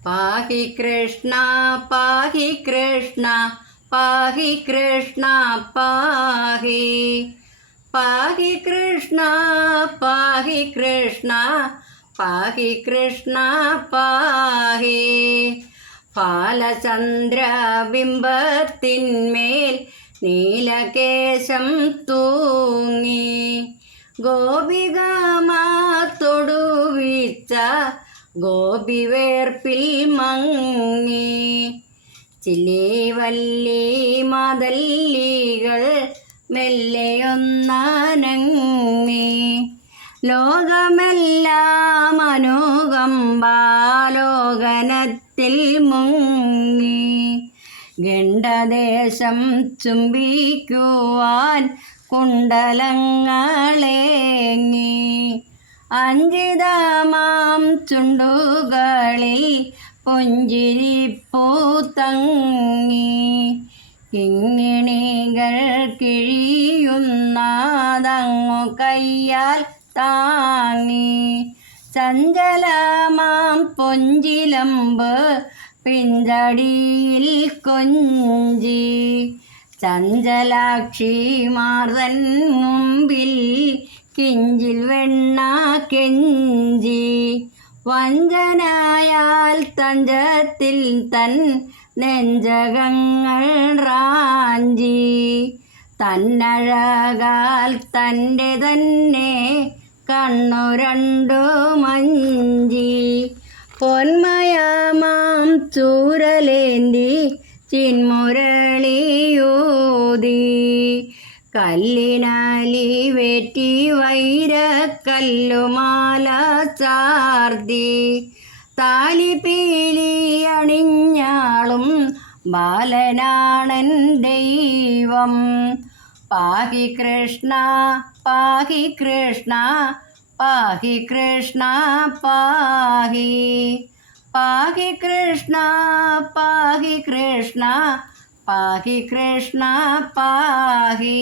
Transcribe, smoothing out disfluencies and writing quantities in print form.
പാഹി കൃഷ്ണ പാഹി കൃഷ്ണ പാഹി കൃഷ്ണ പാഹി പാഹി കൃഷ്ണ പാഹി കൃഷ്ണ പാഹി കൃഷ്ണ പാഹി ഫാലചന്ദ്രബിംബത്തിന്മേൽ നീലകേശം തൂങ്ങി ഗോപികമാർ തൊടുവിച്ച ഗോപിവേർപ്പിൽ മങ്ങി ചില്ലിവല്ലി മതല്ലികൾ മെല്ലെയൊന്നനങ്ങി ലോകമെല്ലാം അനുകമ്പാലോകനത്തിൽ മുങ്ങി ഗണ്ഡദേശം ചുംബിക്കുവാൻ കുണ്ടലങ്ങളേങ്ങി അഞ്ജിതമാം ചുണ്ടുകളിൽ പുഞ്ചിരിപ്പൂത്തങ്ങി കിങ്ങിണികൾ കിഴിയുന്നതങ്ങു കയ്യാൽ താങ്ങി ചഞ്ചലമാം പൊഞ്ചിലമ്പ് പിഞ്ചടിയിൽ കൊഞ്ചി ചഞ്ചലാക്ഷിമാർതൻ മുമ്പിൽ കിഞ്ചിൽ വെണ്ണ കെഞ്ചി വഞ്ചനയാൽ തഞ്ചത്തിൽ തൻ നെഞ്ചകങ്ങൾ റാഞ്ചി തന്നഴകാൽ തൻ്റെ തന്നെ കണ്ണു രണ്ടു മഞ്ചി പൊന്മയമാം ചൂരലേന്തി ചിന്മുരളിയൂതി കല്ലിനാലി വെറ്റി വൈരക്കല്ലുമാല ചാർത്തി താലിപീലി അണിഞ്ഞാളും ബാലനാണൻ ദൈവം പാഹി കൃഷ്ണ പാഹി കൃഷ്ണ പാഹി കൃഷ്ണ പാഹി പാഹി കൃഷ്ണ പാഹി കൃഷ്ണ പാഹി കൃഷ്ണ പാഹി